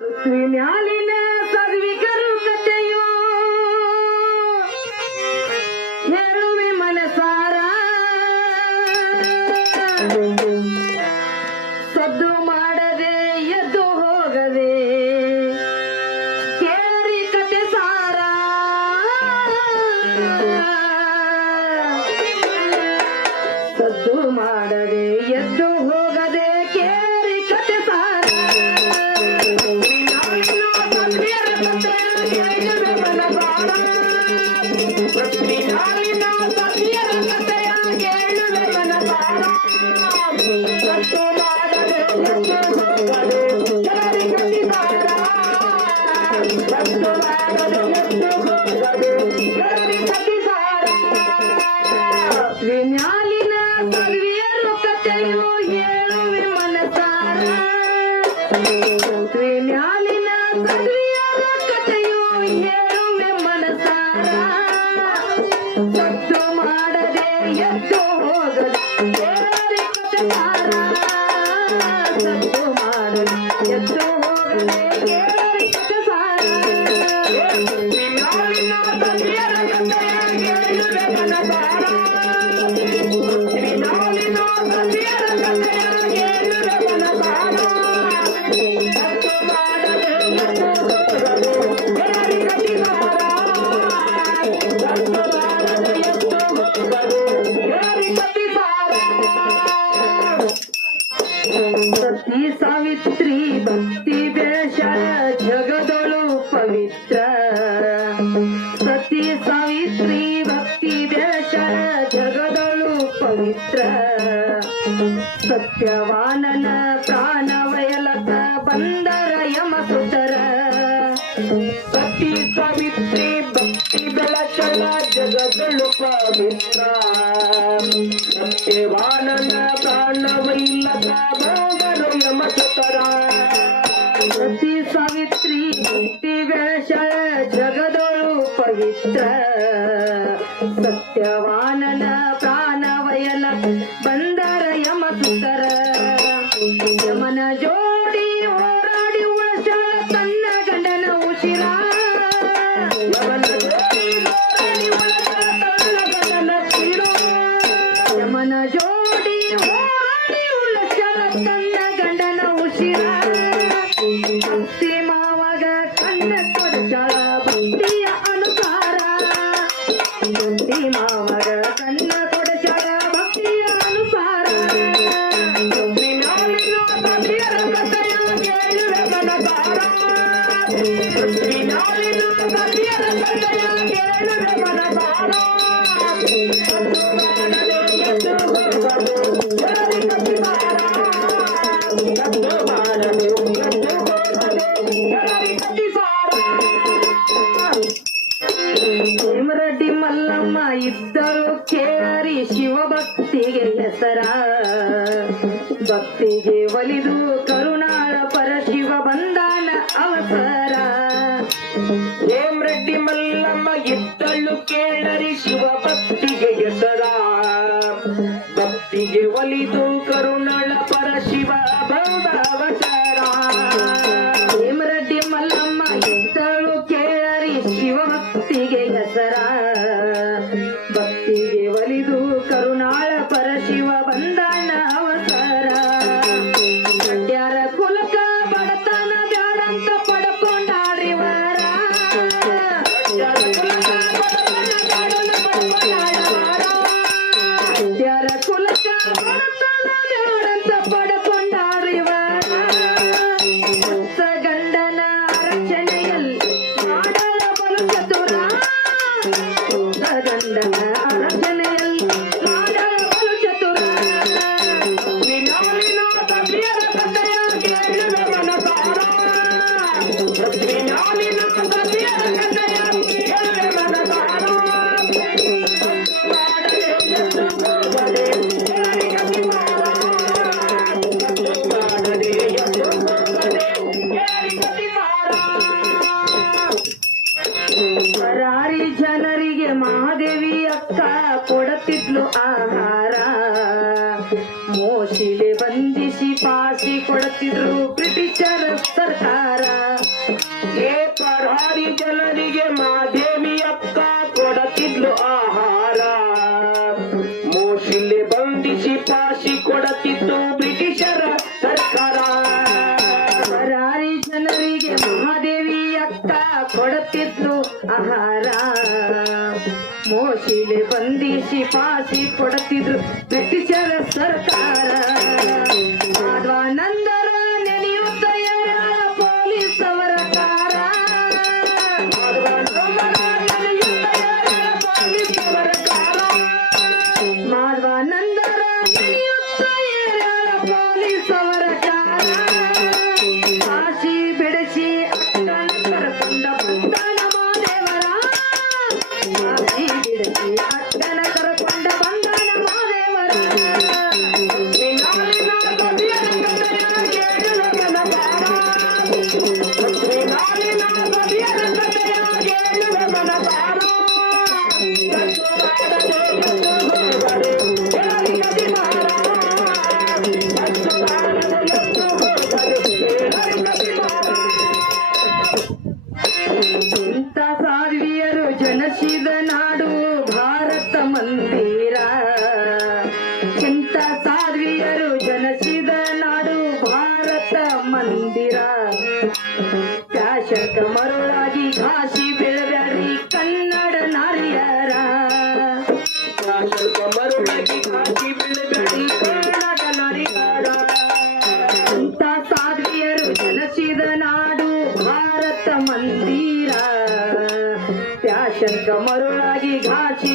ಮ್ಯಾಲಿನ ಸದ್ವಿಕರು ಕಥೆಯೋ ಹೇಳುವೆ ಮನಸಾರ ಸದ್ದು ಮಾಡದೆ ಎದ್ದು ಹೋಗದೆ ಕೇಳಿ ಕತೆ ಸಾರ ಸದ್ದು ಮಾಡದೆ ಎದ್ದು ಹೋಗದೆ ಕೇಳಿ ಕತೆ ಸಾರ ಮ್ಯಾಲಿನ ಸದ್ವಿಯರು ಕಥೆಯು ಹೇಳುವೆ ಮನಸಾರ ಮ್ಯಾಲಿನ ಸದ್ವಿಯರ ಕಥೆಯು ಹೇಳುವೆ ಮನಸಾರ ಸದ್ದು ಮಾಡದೆ ಎದ್ದು ಹೋಗದೆ ಕೇಳಿ ಕತೆ ಸಾರ ಸದ್ದು ಮಾಡದೆ ಎದ್ದು ಹೋಗದೆ ಕೇಳಿ ಕತೆ ಸಾರ ಮ್ಯಾಲಿನ ಸದ್ವಿಯರ ಕಥೆಯು ಹೇಳುವೆ ಮನಸಾರ ಮ್ಯಾಲಿನ ಸದ್ವಿಯರ ಕಥೆಯು ಹೇಳುವೆ ಮನಸಾರ ಸದ್ದು ಮಾಡದೆ ಎದ್ದು ಹೋಗದೆ ಕೇಳಿ ಕತೆ ಸಾರ ಸದ್ದು ಮಾಡದೆ ಎದ್ದು ಹೋಗದೆ ಕೇಳಿ ಕತೆ ಸಾರ ಸತಿ ಸಾವಿತ್ರಿ ಭಕ್ತಿ ಬೇಷರ ಜಗದೊಳು ಪವಿತ್ರ ಸತಿ ಸಾವಿತ್ರಿ ಭಕ್ತಿ ಬೇಷರ ಜಗದೊಳು ಪವಿತ್ರ ಸತ್ಯವಾನನ ಪ್ರಾಣವಯಲಕ ಬಂದರ ಯಮಸುತರ ಸತಿ ಸಾವಿತ್ರಿ ಭಕ್ತಿ ಬೆಳಚಲ ಜಗದೊಳು ಪವಿತ್ರ ಸತ್ಯವಾನನ ಪ್ರಾಣವೈಲಕ ಬಂದರು ಯಮಸುತರ ಸತಿ ಸಾವಿತ್ರಿ ಭಕ್ತಿ ಬೆಳಚಲ ಜಗದೊಳು ಪವಿತ್ರ ಸತ್ಯವಾನನ ಪ್ರಾಣವಯಲ ಬಂದರ ಯಮಸುತರ ಯಮನ ಜೋಡಿ ಹೋರಾಡಿ ಉಳಿಸಳ ತನ್ನ ಗಂಡನ ಉಸಿರ ಯಮನ ಜೋಡಿ ಹೋರಾಡಿ ಉಳಿಸಳ ತನ್ನ ಗಂಡನ ಉಸಿರ ಯಮನ ಜೋಡಿ ಹೋರಾಡಿ ಉಳಿಸಳ ತನ್ನ ಗಂಡನ ಉಸಿರ ಭಕ್ತಿ ಮಾವಗ ಕಣ್ಣ ಕೊಡಚಳ ಭಕ್ತಿಯ ಅನುಸಾರ ಭಕ್ತಿ ಮಾವಗ ಕಣ್ಣ ಕೊಡಚಳ ಭಕ್ತಿಯ ಅನುಸಾರ ಮ್ಯಾಲಿನ ಸದ್ವಿಯರ ಕಥೆಯು ಹೇಳುವೆ ಮನಸಾರ ಮ್ಯಾಲಿನ ಸದ್ವಿಯರ ಕಥೆಯು ಹೇಳುವೆ ಮನಸಾರ ಸದ್ದು ಮಾಡದೆ ಎದ್ದು ಹೋಗದೆ ಕೇಳಿ ಕತೆ ಸಾರ ಸದ್ದು ಮಾಡದೆ ಎದ್ದು ಹೋಗದೆ ಕೇಳಿ ಕತೆ ಸಾರ ಹೇಮರೆಡ್ಡಿ ಮಲ್ಲಮ್ಮ ಇದ್ದರು ಕೇಳಿ ಶಿವಭಕ್ತಿಗೆ ಹೆಸರ ಭಕ್ತಿಗೆ ಒಲಿದು ಕರುಣಾಳ ಪರಶಿವ ಬಂದಾನ ಅವಸರ ಹೇಮರೆಡ್ಡಿ ಮಲ್ಲಮ್ಮ ಇದ್ದಳು ಕೇಳರಿ ಶಿವ ಭಕ್ತಿಗೆ ಹೆಸರ ಭಕ್ತಿಗೆ ಒಲಿದು ಕರುಣಾಳ ಪರಶಿವ ಬಂದ ಅವಸರ ಹೇಮರೆಡ್ಡಿ ಮಲ್ಲಮ್ಮ ಇದ್ದಳು ಕೇಳರಿ ಶಿವ ಭಕ್ತಿಗೆ ಹೆಸರ ಭಕ್ತಿಗೆ ಒಲಿದು ಕರುಣಾಳ ಪರಶಿವ ಬಂದಾನ ಅವಸರ ಗಡ್ಯಾರ ಕುಲಕ ಬಡತನ ಬ್ಯಾಡಂತ ಪಡ್ಕೊಂಡಾರಿವರ ಗಡ್ಯಾರ ಕುಲಕ ಬಡತನ ಬ್ಯಾಡಂತ ಪಡ್ಕೊಂಡಾರಿವರ ಹೊಸ ಗಂಡನ ಅರಚನೆಯಲ್ಲಿ ಮಾಡಲ ಬಲು ಚತುರ ಹೊಸ ಗಂಡನ ಅರಚನೆಯಲ್ಲಿ ಮಾಡಲ ಬಲು ಚತುರ ಮ್ಯಾಲಿನ ಸದ್ವಿಯರ ಕಥೆಯ ಕೇಳುವೆ ಮನಸಾರ ಮ್ಯಾಲಿನ ಸದ್ವಿಯರ ಕಥೆಯ ಕೇಳುವೆ ಮನಸಾರ ಸದ್ದು ಮಾಡದೆ ಎದ್ದು ಹೋಗದೆ ಕೇಳಿ ಕತೆ ಸಾರ ಸದ್ದು ಮಾಡದೆ ಎದ್ದು ಹೋಗದೆ ಕೇಳಿ ಕತೆ ಸಾರ ಪರಾರಿ ಜನರಿಗೆ ಮಹಾದೇವಿ ಅಕ್ಕ ಕೊಡುತ್ತಿದ್ಲು ಆಹಾರ ಮೋಶಿಲೆ ಬಂಧಿಸಿ ಪಾಸಿ ಕೊಡುತ್ತಿದ್ರು ಬ್ರಿಟಿಷರ ಸರ್ಕಾರ. ಕೊಡುತ್ತಿದ್ರು ಆಹಾರ. ಮೋಶಿಲೆ ಬಂಧಿಸಿ ಫಾಸಿ ಕೊಡುತ್ತಿದ್ರು ಬ್ರಿಟಿಷರ ಸರ್ಕಾರ. ಮಾಧವಾನಂದರ ನೆನೆಯುತ್ತ ಯಾರ ಪೊಲೀಸ್ ಅವರ ಕಾರ. ಮಾಧವಾನಂದರ ನೆನೆಯುತ್ತ ಯಾರ ಪೊಲೀಸ್ ಅವರ ಕಾರ. ಫಾಸಿ ಬಿಡಿಸಿ ಅಟ್ಟನ ಕರ್ಕೊಂಡ ಬಂದನ ಮಾದೇವರ. ಫಾಸಿ ಬಿಡಿಸಿ ಅಟ್ಟನ ಕರ್ಕೊಂಡ ಬಂದನ ಮಾದೇವರ. ಇಂಥ ಸಾಧ್ವಿಯರು ಜನಸಿದ ನಾಡು ಭಾರತ ಮಂದಿರ. ಇಂಥ ಸಾಧ್ವಿಯರು ಜನಸಿದ ನಾಡು ಭಾರತ ಮಂದಿರ. ಶಾಸಕ ಮರುಳಾಗಿ ಘಾಸಿ ಬೆಳಬ್ಯಾಡ್ರಿ ಕನ್ನಡ ನಾರಿಯರ. ಶಾಸಕ ಮರುಳಾಗಿ ಘಾಸಿ ಬೆಳಬ್ಯಾಡ್ರಿ ಕನ್ನಡ ನಾರಿಯರ. ಇಂಥ ಸಾಧ್ವಿಯರು ಜನಸಿದ ನಾಡು ಭಾರತ ಮಂದಿರ. ಶಾಸಕ ಮರುಳಾಗಿ ಘಾಸಿ